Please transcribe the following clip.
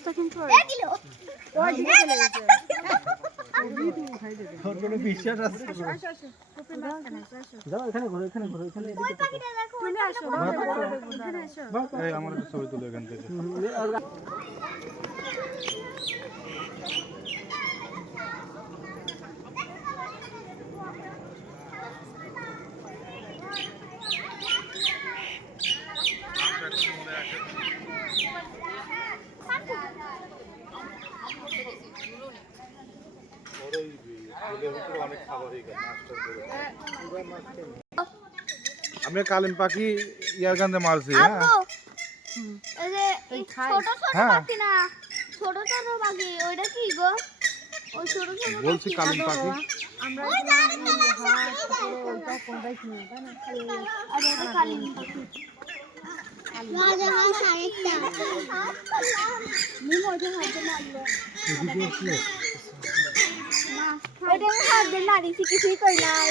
মুস্তাকিম কই কিলো ওই দিকে চলে গেছে ভিডিও খাই দেবে তোর কোনো বিশ্বাস আছে আসো টুপি মাছ কেন আসো যাও এখানে ঘোরো এখানে ওই পাখিটা দেখো তুমি আসো এখানে আসো এই আমার একটা ছবি তুলো এখান থেকে আমি কালিম পাখি ইয়ার গান্ধে মারছি হ্যাঁ আব্বু এই যে ছোট ছোট হ্যাঁ। পাখি না ছোট ছোট পাখি ওইটা কি গো ওই ছোট ছোট বলছি কালিম পাখি আমরা ওই যে আরেকটা ওইটা কোনটাই কিনে তাই না আর ওটা কালিম পাখি রাজা হাঁস আরেকটা নিম ওটা হাতে মারলো ওটা হাতে মারিছি কিছুই কই নাই